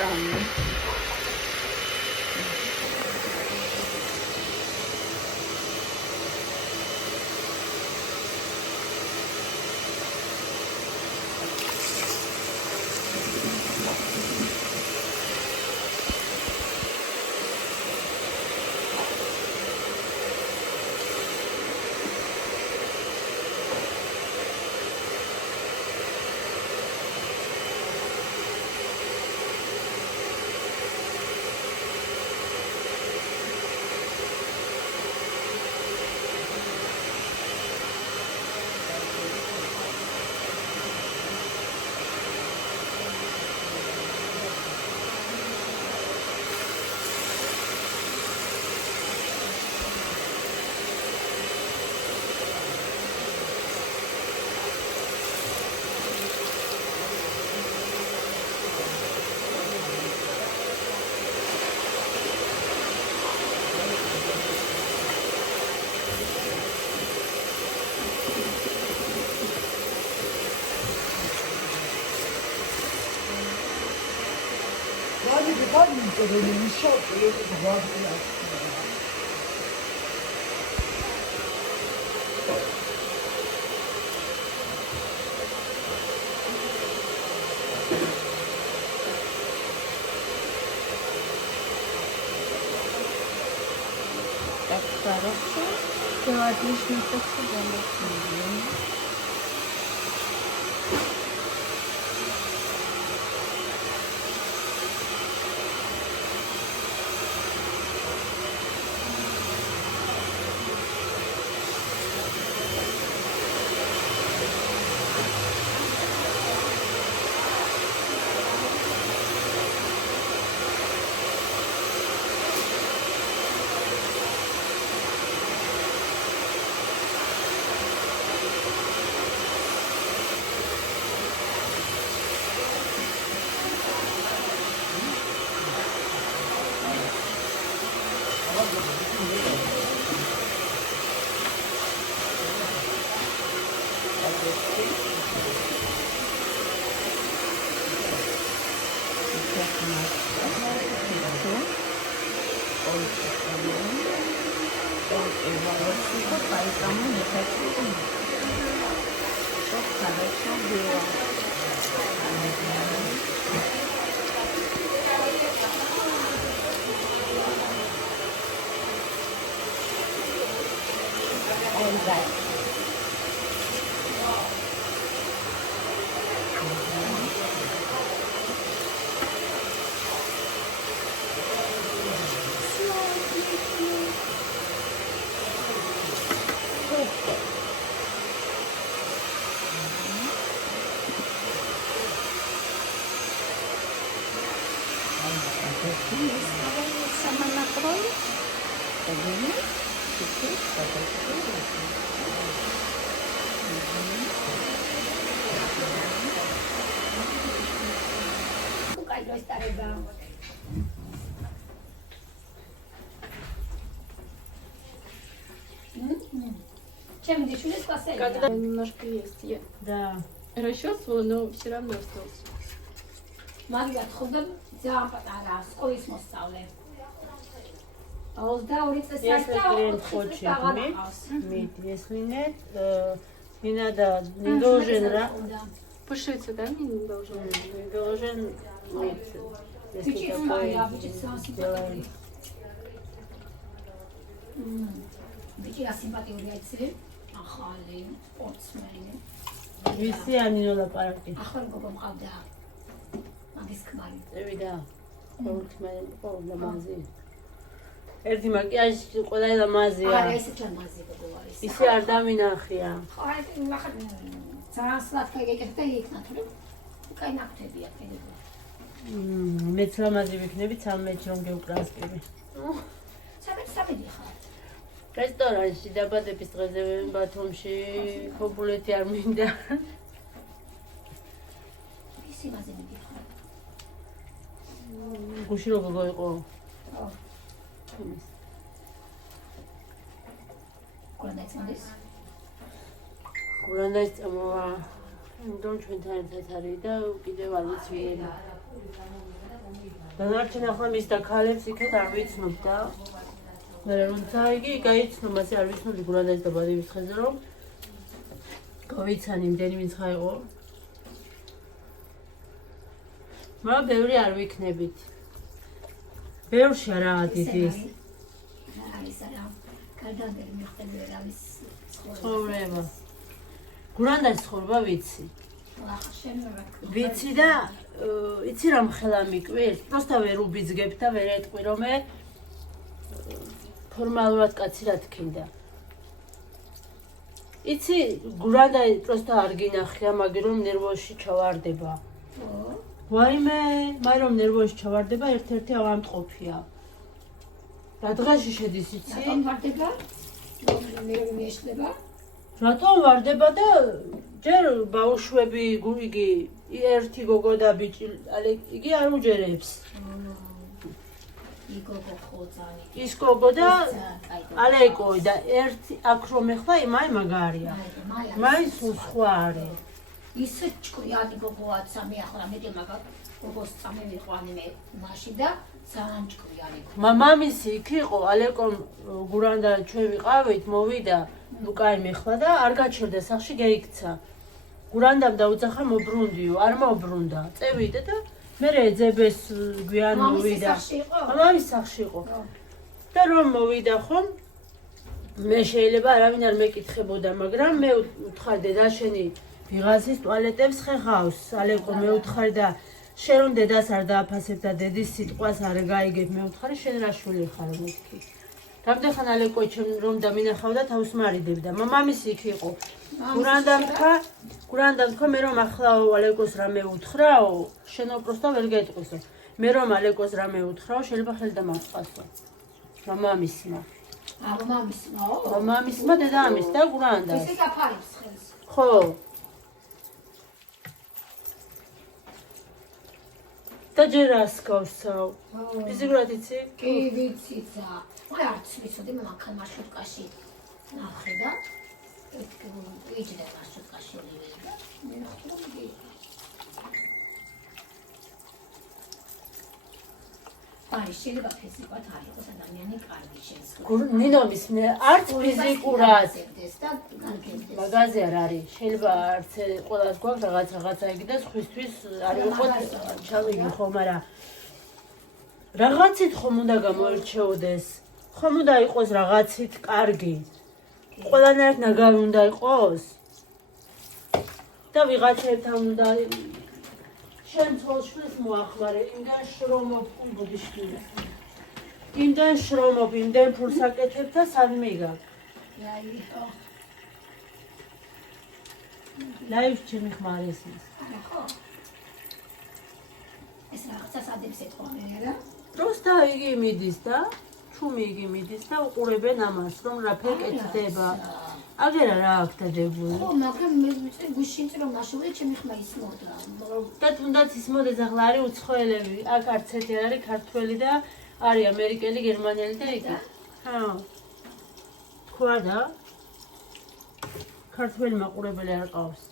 წამი. Так хорошо. Все отлично, спасибо большое. Чем дешевле спасали? Когда немножко есть. Да. Расчесывала, но все равно остался. მაგათ ხოდა ძალიან პატარა სკოლის მოსწავლე. 22 წელს Если клиент хочет если не надо, не должен, Пушиться, да, не должен? не должен мыть. Если такое делаем. ბიჭი სიმპათიურია იცი? ახალი, სპორტსმენი. Visi ani ლაპარაკი. ახლა გოგო მყავდა. მაგის ქმარი. წევიდა. ყოველ ლამაზი. ერთი მაკიაჟი ყველა ლამაზია. არა, ესე ლამაზი გოგო არის. ისე არ დამინახია. ხო, აი, ნახე. ძალიან სლათქა ეკეთდა იქნა, თუმცა კაი ნახტებია კიდევ. მეც ლამაზი ვიქნები 13 რომ გევკრას კიდე. საბედი ხარ. რესტორანში დაბადების დღეზე ბათუმში ფობულეთი არ მინდა. ისი მაზები ხარ. გუში რო გოგო იყო. ხო. კურანაიც კურანაიც წამოვა. ნუ ჩვენთან ერთად არის და კიდევ არ ვიცი ვინ. დანარჩენ ახლა მის და ქალებს იქეთ არ ვიცნობ და მე როცა იგი გაიცნო მასე არ ვიცნობდი გულადას და ბადების ხეზე რომ გავიცანი იმდენი ვინც ხაიყო მაგრამ ბევრი არ ვიქნებით ბევრში არაა დიდი არის არა გადაგერი მიხდები არის ცხოვრება გურანდას ცხოვრება ვიცი ვიცი და იცი რამ ხელა მიკვირს просто ვერ უბიძგებ და ვერ ეტყვი რომ მე ფორმალურად კაცი რა თქინდა იცი გურანდა просто არ გინახია მაგ რომ ნერვოში ჩავარდება ვაიმე მე რომ ნერვოში ჩავარდება ერთ-ერთი ავამტყოფია რა დღეში შედის იცი რატომ ვარდება ნერვი მეშლება რატომ ვარდება და ჯერ ბავშვები იგი ერთი გოგო და ბიჭი იგი არ უჯერებს იგოგო ხოძანი ის გოგო და ალეკო და ერთი აქ რომ ეხლა მაი მაგარია მაი სხვა არის ისე ჭკვიანი გოგოაც მე ახლა მე მაგარ გოგოს წამე მიყვანი მე მაშინ და ძალიან ჭკვიანი მამამისი იქ იყო ალეკომ გურანდა ჩვენ ვიყავით მოვიდა ლუკაი მეხლა და არ გაჩერდა სახში გაიქცა გურანდამ დაუძახა მობრუნდიო არ მობრუნდა წევიდა და მე ეძებეს გვიან მოვიდა მამის სახში იყო და რომ მოვიდა ხომ მე შეიძლება არავინ არ მეკითხებოდა მაგრამ მე უთხარდე და შენი ვიღაცის ტუალეტებს ხეხავს ალეკო მე უთხარი და შენ რომ დედას არ დააფასებ და დედის სიტყვას არ გაიგებ მე უთხარი შენ რა შვილი ხარ მეთქი რამდენხან ალეკო ჩემ რომ დამინახავდა თავს მარიდებდა მამამისი იქ იყო გურანდამ თქვა მე რომ ახლა ალეკოს რამე უთხრაო შენო პროსტა ვერ გეტყვისო მე რომ ალეკოს რამე უთხრაო შეიძლება ხელი დამაწყასო მამამისმა მამამისმა დედამის და გურანდა ისე გაფარებს ხელს ხო და ჯერ ასკავსავ ფიზიკურად იცი კი ვიცი და მე არც ვიცოდი მე მანქანა მარშრუტკაში ნახე და ვიჯდა მარშრუტკაში ვიდა მე ხვდი აი შეიძლება ფიზიკურად არ იყოს ადამიანი კარგი შეიძლება ნინომის არც ფიზიკურად მაგაზე არ არის შეიძლება არც ყველას გვაქვს რაღაცა იგი და სხვისთვის არ ვიყოთ ჩავიგი ხო მაგრამ რაღაცით ხომ უნდა გამოირჩეოდეს ხომ უნდა იყოს რაღაცით კარგი ყველანაირ ნაგავი უნდა იყოს და ვიღაცებთან უნდა შენ ცოლშვილს მოახმარე იმდენ შრომობ ბუდიშვილს იმდენ შრომობ იმდენ ფულს აკეთებ და სადმე იგავ ლაივს ჩემი ხმარი ესმის ხო ეს რაღაცა სადებს ეთქვა რა просто იგი მიდის და ჩუმი იგი მიდის და უყურებენ ამას რომ რაფერ კეთდება აგერა რა აქ დადებული ხო მაგრამ მე ვიცი გუშინ რომ ნაშოვე ჩემი ხმა ისმოდა და თუნდაც ისმოდეს ახლა არის უცხოელები აქ არც ერთი არ არის ქართველი და არის ამერიკელი გერმანელი და იგი ხო თქვა და ქართველი მაყურებელი არ ყავს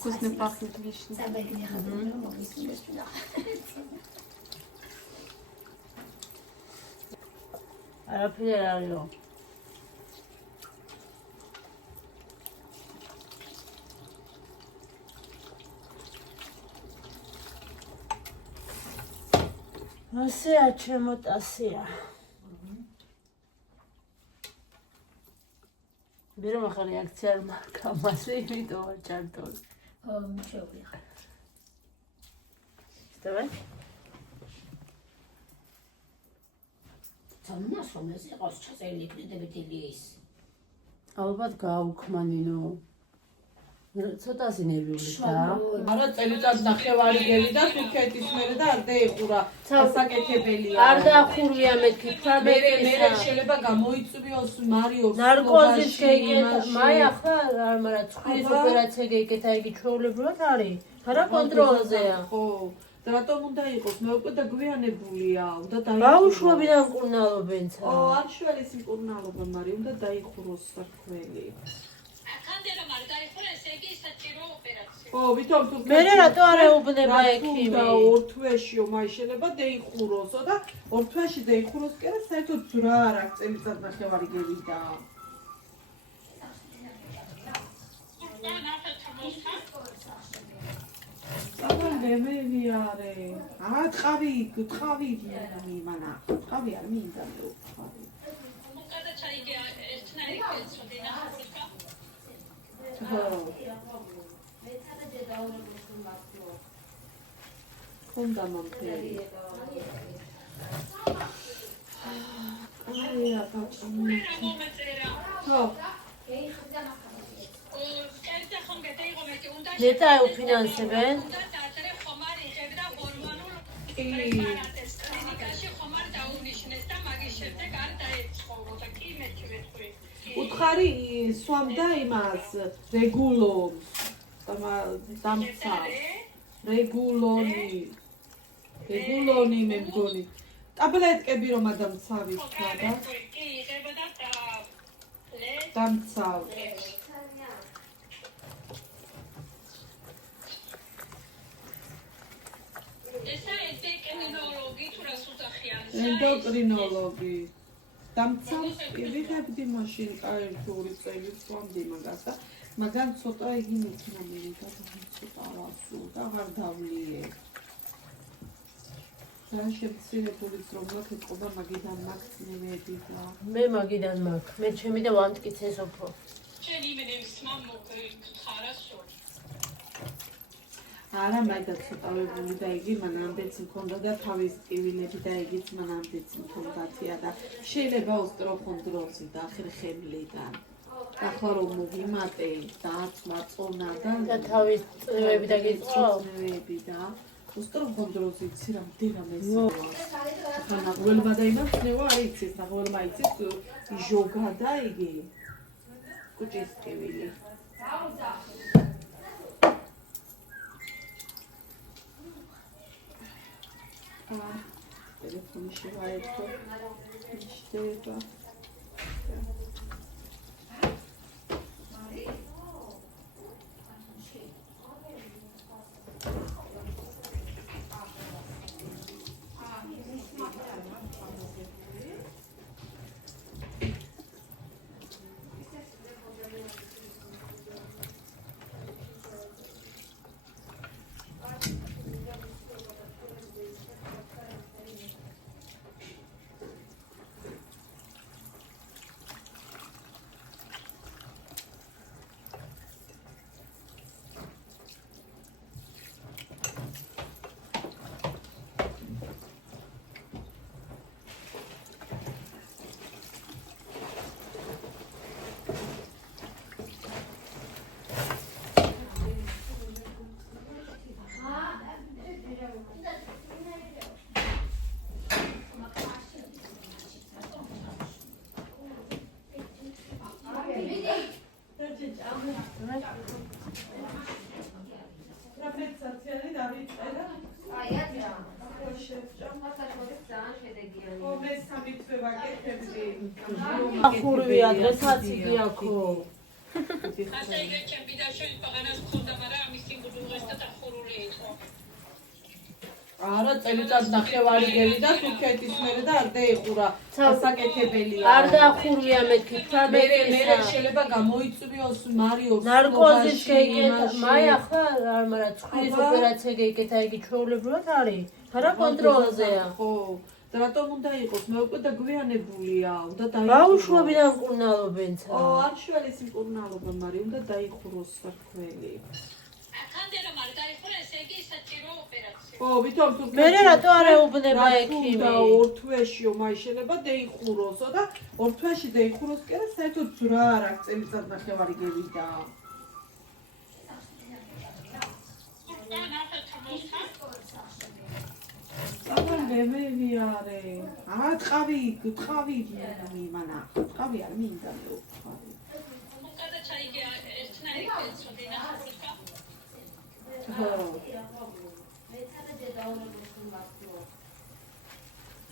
Вкусно пахнет вишня. არაფერი არ არისო ასეა ჩემო ტასია მე რომ ახალი აქცია არ მარკა მასე იმიტომ არ ჩართულ შევიღე სტავე სამნასო მე ზიყავს ჩაწერილი კრედიტები ის ალბათ გაუქმანინო ცოტასი ნერვიული და არა წელიწად ნახევარი გელი და თურქეთის მერე და არ დაიყურა სასაკეთებელია არ დაახურვია მეთქი მე შეიძლება გამოიწვიოს მარიოს ნარკოზის გეკეთა მაი ახლა არა წყლის ოპერაცია გეკეთა იგი ჩვეულებრივად არის არა კონტროლზეა ხო და რატომ უნდა იყოს? მე უკვე დაგვიანებულია, უნდა ბავშვობიდან მკურნალობენ ცა. არ შველის მკურნალობა, მაგრამ უნდა დაიხუროს სარქველი. ვითომ თუ მე რატო არ ეუბნება ექიმი? და ორ თვეშიო მაი შეიძლება დაიხუროსო და ორ თვეში დაიხუროს კი არა საერთოდ ძრა არ აქვს წელიწად ნახევარი გევიდა. მე ვიარე. ტყავი მანა. ტყავი არ მინდა მე ტყავი. ხონდა მომწერი. აია ბაჭი. ხო. ნეტა უფინანსებენ? უთხარი სვამდა იმას რეგულონს დამცავს რეგულონი მე მგონი ტაბლეტკები რომ ადამცავით და დამცავს ენდოკრინოლოგი დამცავს ვიღებდი მაშინ კაერთური წელი სვამდი მაგას და მაგან ცოტა იგი მექნა მივიდა და ცოტა ავასულ და აღარ დავლიე რა შემცირებულიც რომ მაქვს ეთყობა მაგიდან მაქვს ნევები და მე მაგიდან მაქვს მე ჩემი და ვამტკიცე სოფო არა მაინც ცოტავებული და იგი მანამდეც მქონდა და თავის ტკივილები და იგიც მანამდეც მქონდათია და შეიძლება ოსტროხონდროზი და ხერხემლიდან ახლა რომ მოვიმატე დაცვა წონა და თავის წვევები და გიწვევები და ოსტროხონდროზი იცი რა მდენა მესია ახლა ნაღველმა და იმას ნევა არ იცის ნაღველმა იცის ჟოგა და იგი კუჭის ტკივილი ტელეფონი შევაერთო შევება ახურვია დღესაც იგი აქო არა წელიწად ნახევარი გელი და თურქეთის მერე და არ დაეხურა სასაკეთებელია არ დაახურვია მეთქი მე შეიძლება გამოიწვიოს მარიოს ნარკოზის გეკეთა მაი ახლა არ მარა ცხვრის ოპერაცია გეკეთა იგი ჩვეულებრივად არის არა კონტროლზეა ხო და რატომ უნდა იყოს მე უკვე დაგვიანებულია უნდა დაიხუროს ბავშვობიდან მკურნალობენ ცა არ შველის მკურნალობა მაგრამ უნდა დაიხუროს სარქველი ვითომ თუ მე რატო არ ეუბნება ექიმი და ორ თვეშიო მაი შეიძლება დაიხუროსო და ორ თვეში დაიხუროს კი არა საერთოდ ძრა არ აქვს წელიწად ნახევარი გევიდა მე ვიარე ტყავი მანა ტყავი არ მინდა მე ტყავი ხო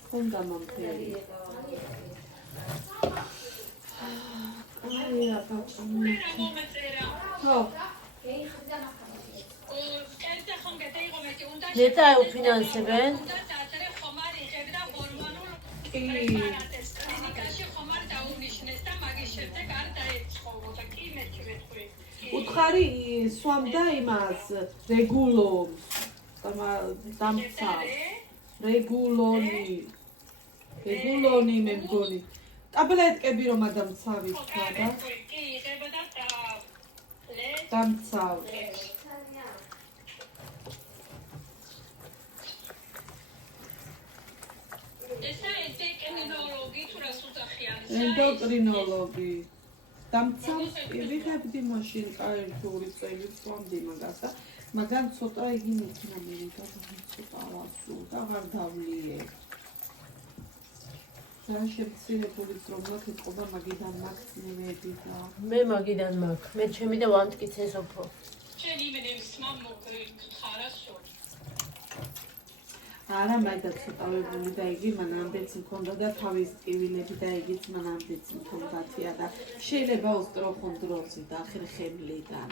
ხონდა მომფერი. აი რა ბაჭი. ხო. ნეტა უფინანსებენ? კი. უთხარი სვამდა იმას რეგულონს. დამცავს. რეგულონი მე მგონი. ტაბლეტკები რომ ადამცავით ხა და დამცავს. ენდოკრინოლოგი. დამცავს ვიღებდი მაშინ კაერთური წელი სვამდი მაგას და მაგან ცოტა იგი მექნა მივიდა და ცოტა ავასუ და აღარ დავლიე. და შემცირებულიც რომ მაქვს ეთყობა მაგიდან მაქვს წნევები და მე მაგიდან მაქვს. მე ჩემი და ვამტკიცე სოფო. არა მაგდა ცოტავებული და იგი მანამდეც მქონდა და თავის ტკივილები და იგიც მანამდეც მქონდათია და შეიძლება ოსტროხონდროზი და ხერხემლიდან.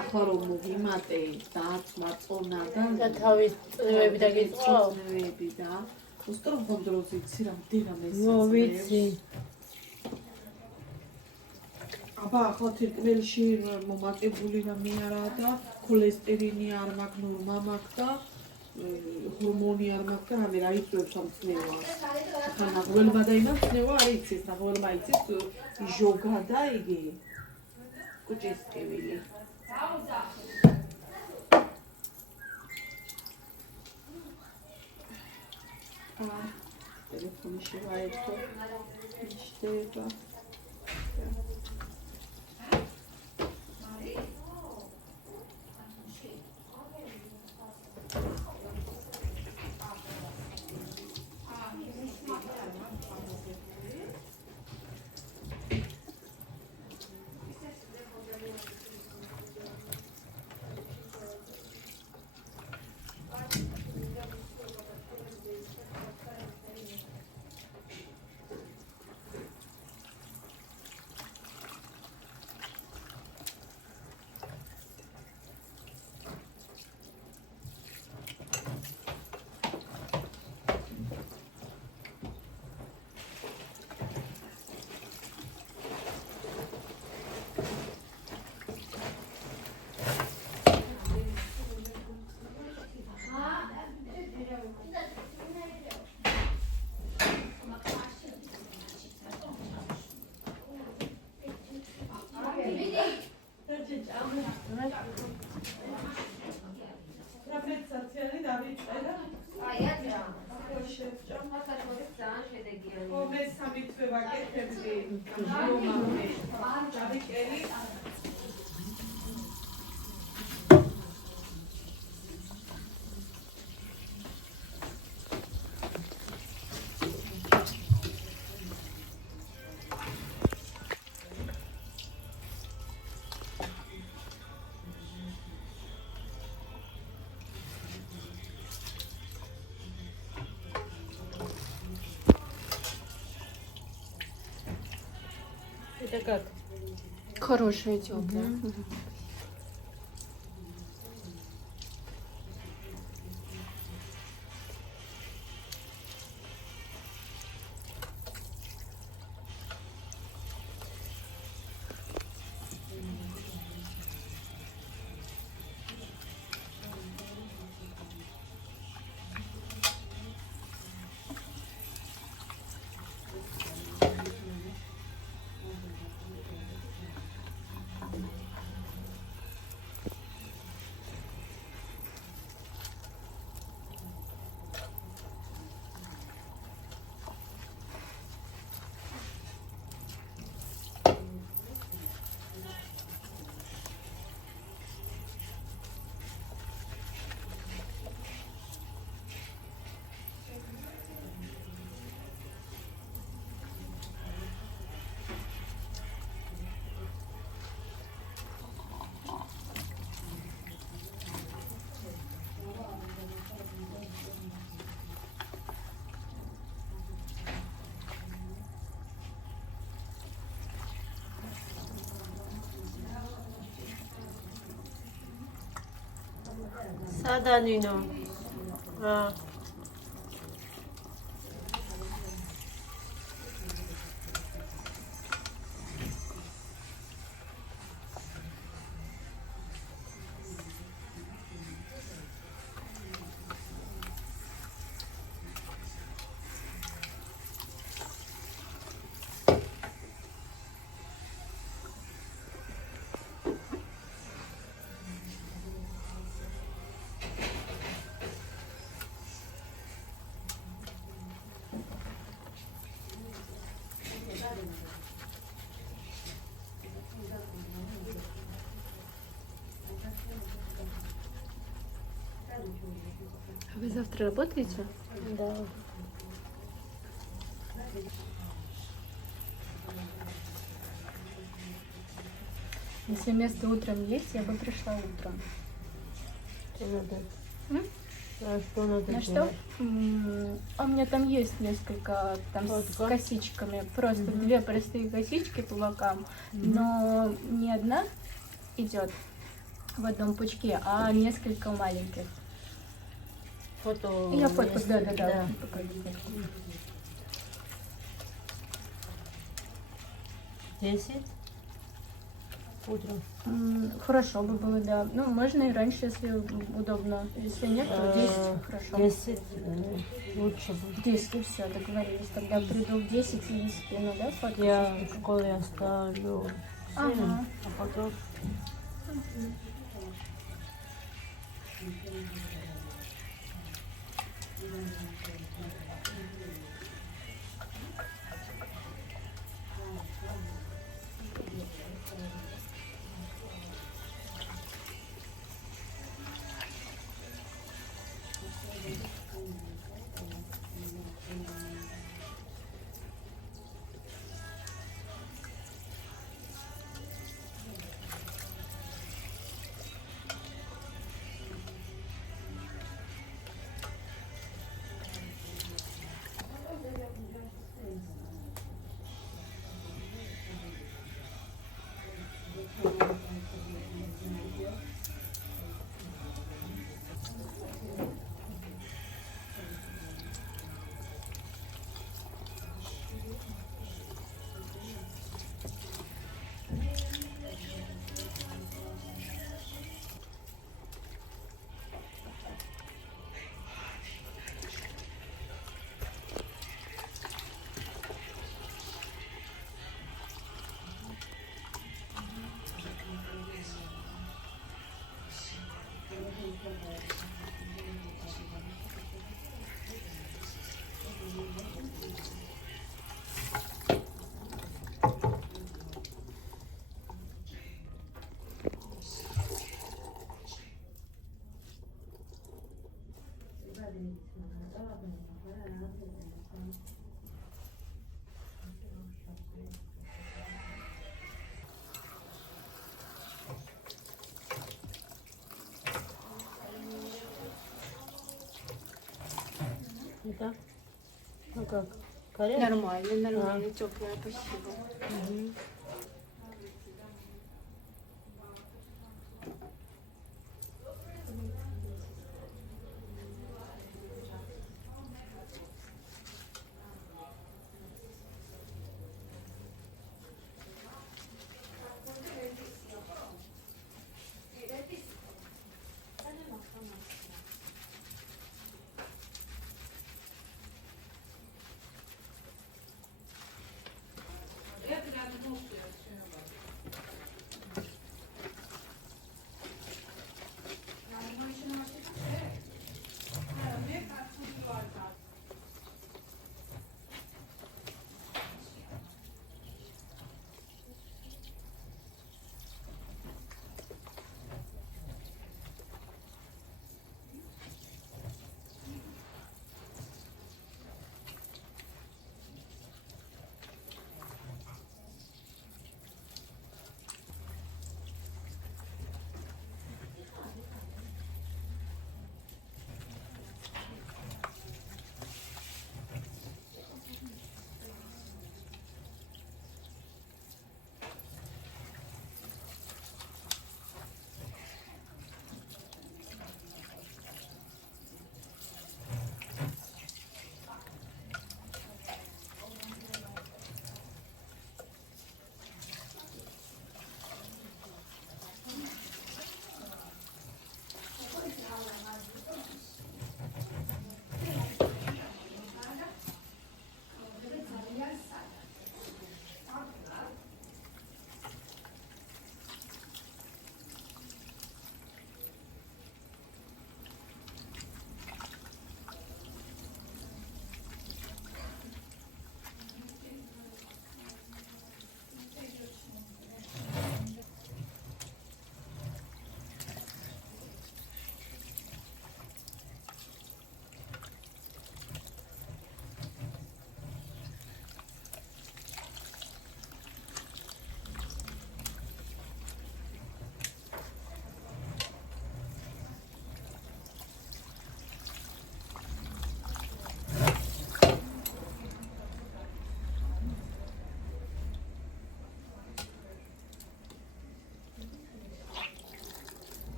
ახლა რომ მოვიმატე დაწვა წონა და თავის წნევები და გიწვა. წნევები და ოსტროხონდროზი ცირამდე რამეს ვიცი. აბა ახლა თირკმელში მომატებული რამე არა და ქოლესტერინი არ მაქვს, ნორმა მაქვს და ჰორმონი არ მაქვს და რამე რა იწვევს ამ წნევას. ახლა ნაღველმა და იმას წნევა არ იცის, ნაღველმა იცის ჟოგა და იგი კუჭის ტკივილი. ტელეფონში ვაერთო მიშდება. Это как? Хорошая теплая. სადანინო. А вы завтра работаете? Да. Если место утром есть, я бы пришла утром. Что надо? М? А что надо На что? делать? А у меня там есть несколько там с Фотка? косичками. Просто две простые косички по бокам. Но не одна идет в одном пучке, а несколько маленьких. Фото. Я фотку, да. Да. Покажу. 10 утром. Хорошо бы было, да. Ну, можно и раньше, если удобно. Если нет, то 10, хорошо. 10 лучше будет. 10, все, договорились. Тогда приду в 10 и скину, да, фотку? Я в школе оставлю сын, Ага. а потом да? Ну как? Горячий? Нормально, теплая, спасибо. Мгм.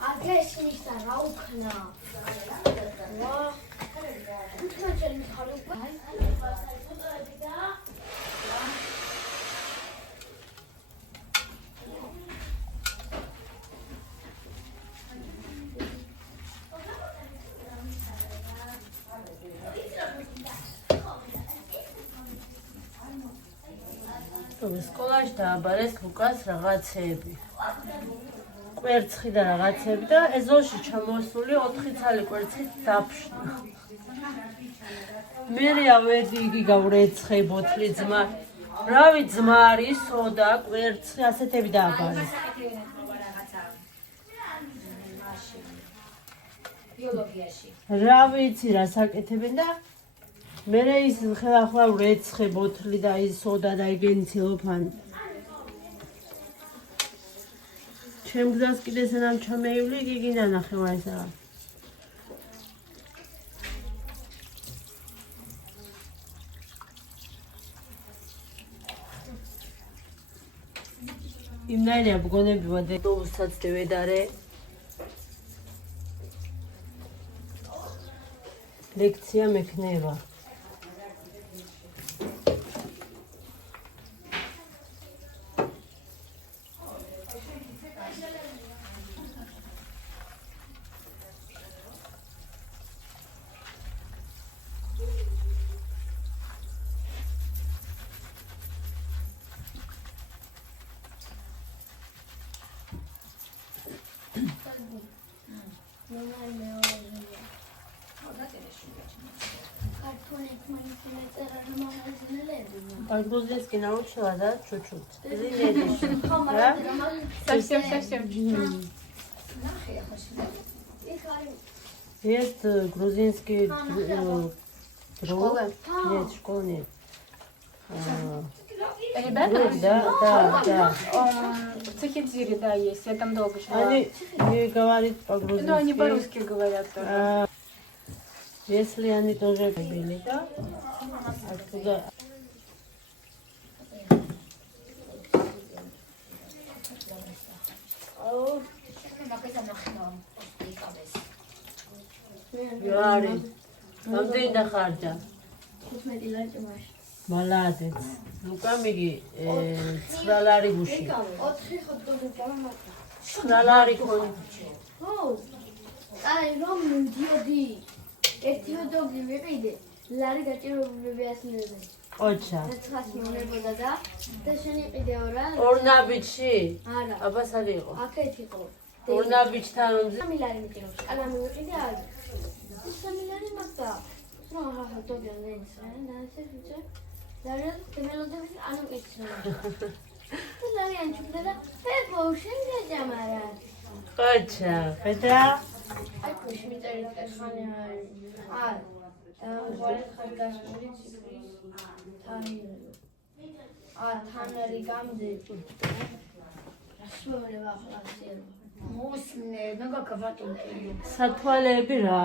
Arkadaş işte raukna. Vah. Lütfen çelim haruk. სკოლაში დააბარეს ლუკას რაღაცეები. კვერცხი და რაღაცეები და ეზოში ჩამოსული 4 ცალი კვერცხით დაფშნა. მერეა ვერდი იგი გავრეცხე ბოთლი ძმა. რავი ძმა არის, სოდა, კვერცხი, ასეთები დააბარეს. ბიოლოგიაში. რა ვიცი რა საკეთებენ და მერე ის ხელახლა ვრეცხე ბოთლი და ის სოდა და იგენი ცელოფანი. ჩემგზას კიდე სანამ ჩამეივლი, იგი ნანახევა ესა. იმნაირია ბგონები ვადე დოუსაც დევედარე. ლექცია მექნება. Грузинский научила, да, чуть-чуть. Да? Совсем Есть грузинский друг. Нет, школа нет. Ребята? Да. В Цехидзире, да, есть. Я там долго жила. Они не говорят по-грузински. Ну, они по-русски говорят тоже. Если они тоже были, да? Оттуда. Юари, ამდენი დახარჯა. 15 ლარი ჭმაში. Молодец. Лука მიგი 9 ლარი გუში. 4 ხოთო გამაყა. 9 ლარი ქონი. ო. აი რომ მიდიოდი. ერთი ჰოდოგი ვიყიდე. ლარი გაჭირებული ასნეზე. ოჩა. 900 მონებოდა და შენი ყიდეო რა? ორნაბიჯში? არა. აბასალი იყო. აქეთ იყო. ორნაბიჯთან ომზე 3 ლარი მიტირობს. კალა მივიყიდე არა. 3 ლარი მაგდა. რა ჰოდოგი ნენს რა? ნაჩე ვიჭე. ლარი დემელოდები ანუ ეცნა. ლარი ანჩუქდა და ფეხოშენ გაჯამარა. ოჩა. ხედა? აი ქუში მიწერით ხანი არა. ვარ ხალგაშური ციფრის თანი. თანარი გამძე. რასმეულება ახლა ციელ. მოსმნე, ნაგაკავატუნე. სათვალეები რა?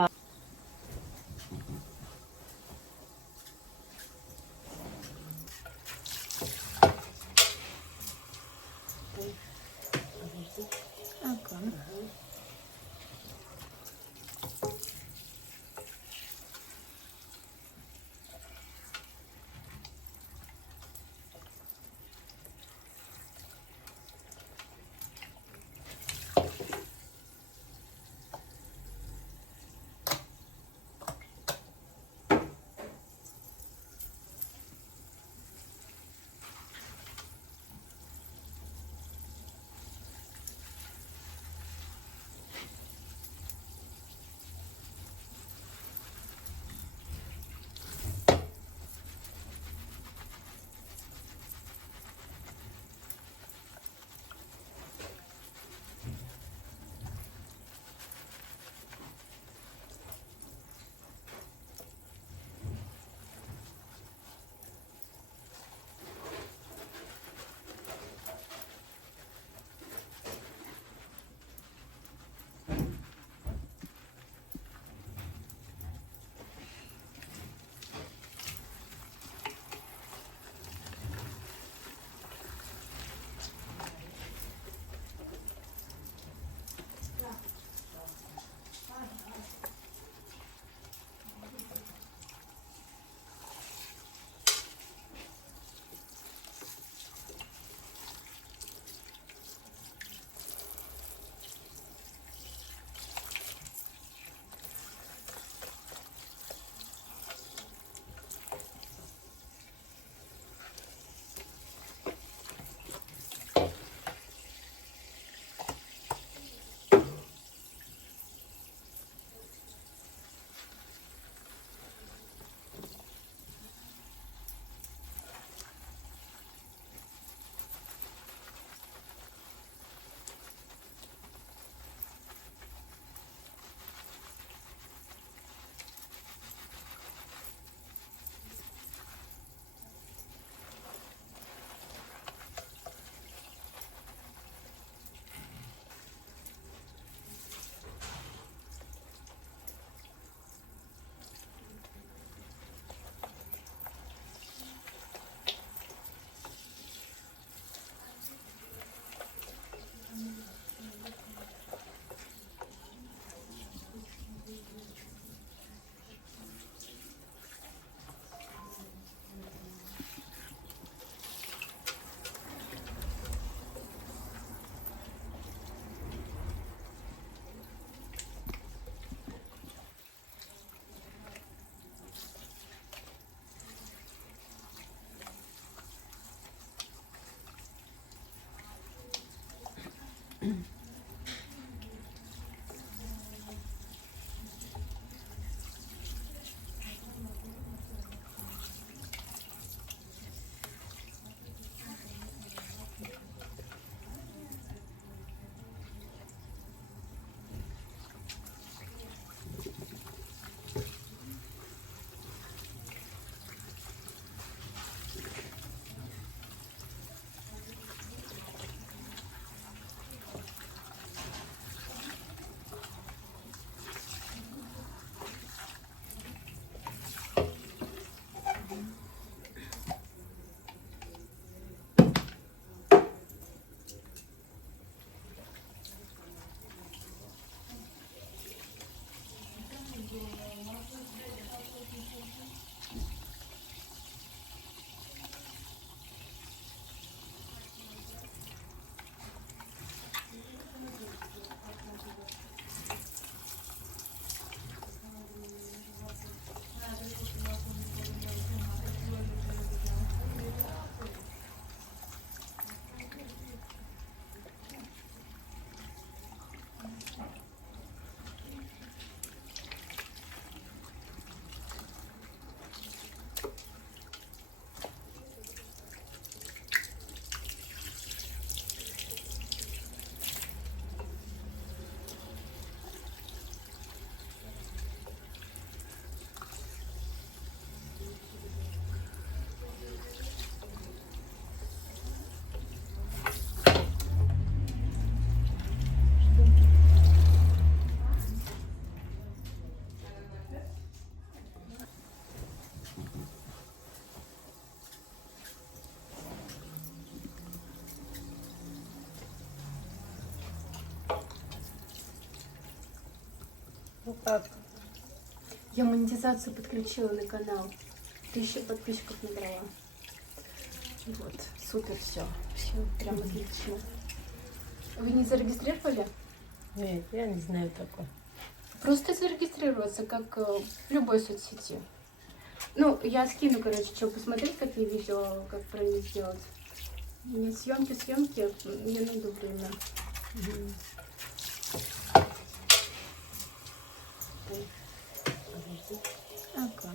Так. Я монетизацию подключила на канал. 1000 подписчиков набрала. Вот, супер все. Все прям отлично. Вы не зарегистрировали? Нет, я не знаю такое. Просто зарегистрироваться, как в любой соцсети. Ну, я скину, короче, что посмотреть, какие видео, как правильно сделать. У меня съемки, мне надо время. Ага.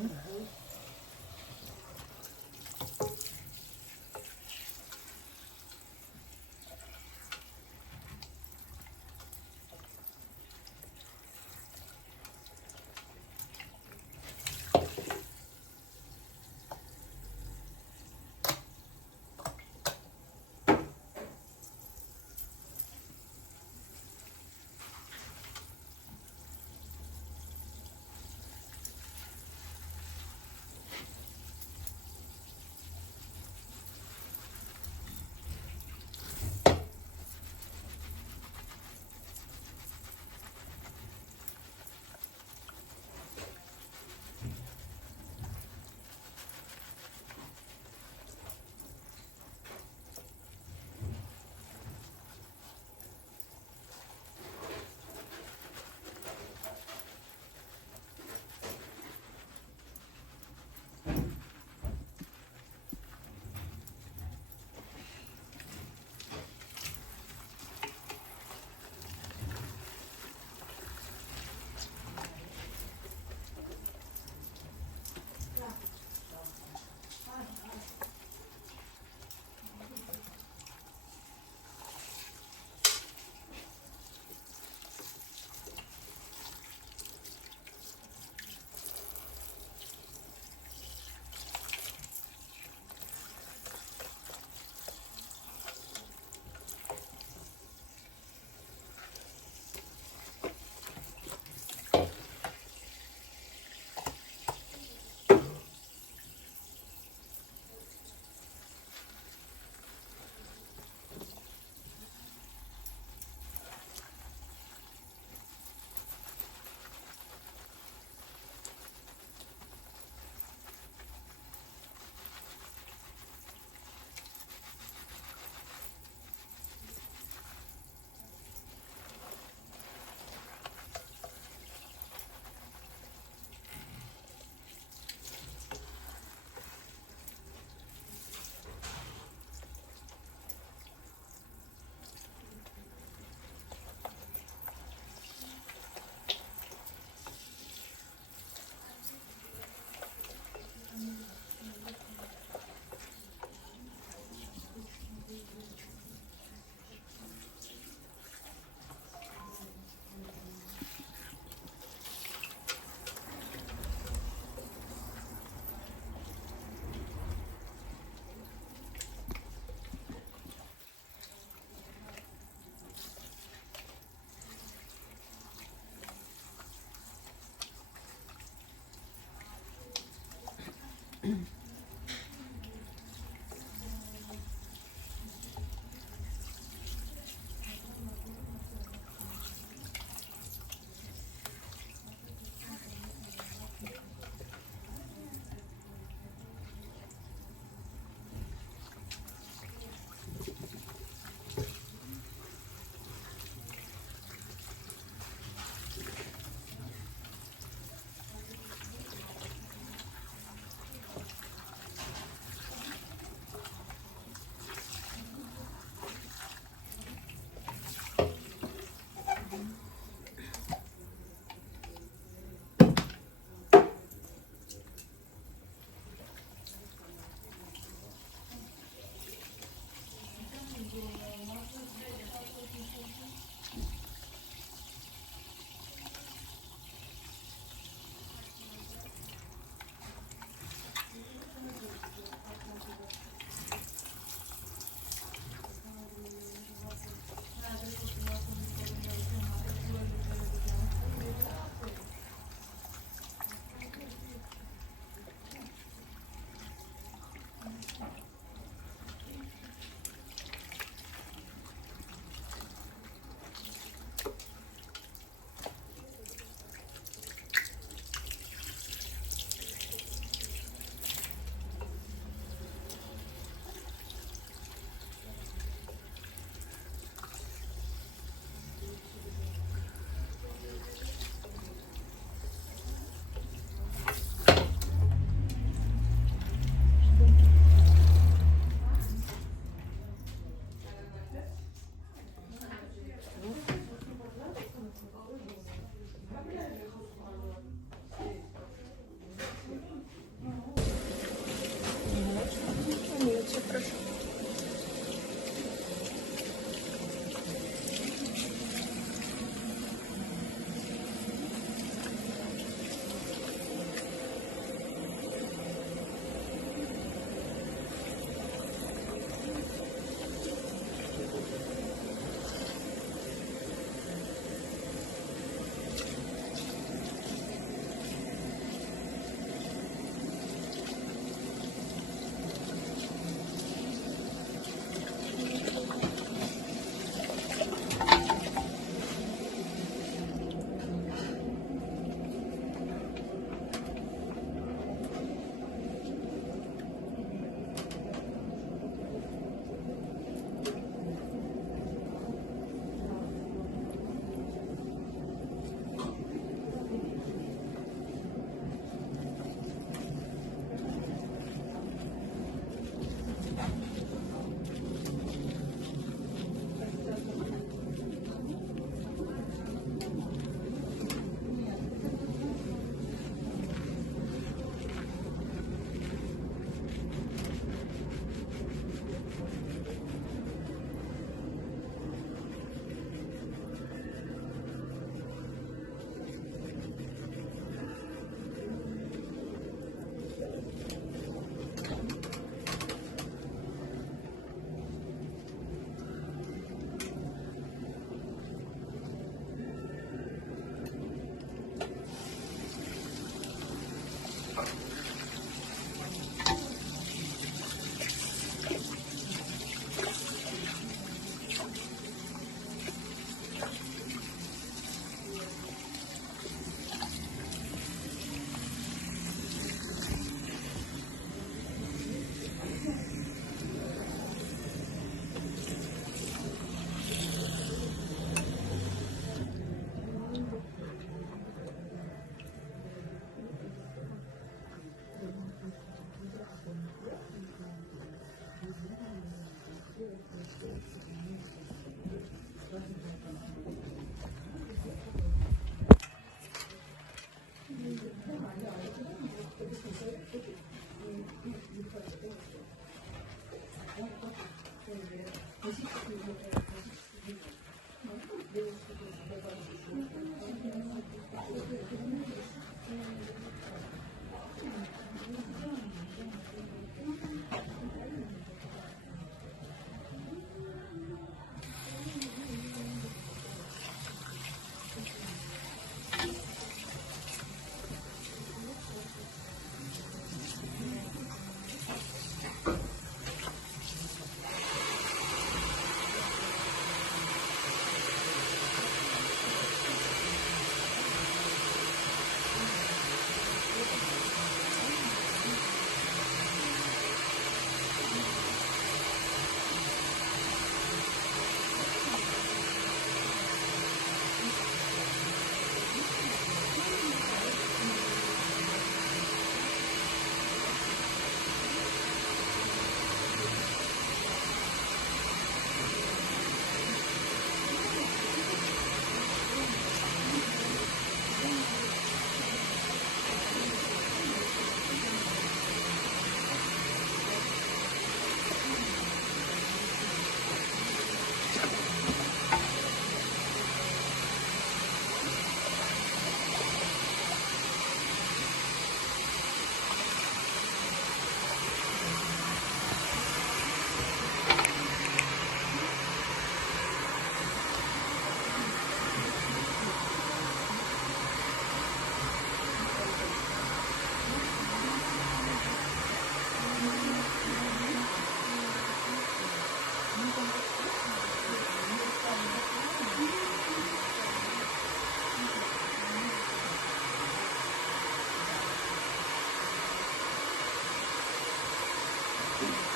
მოგესწრებით.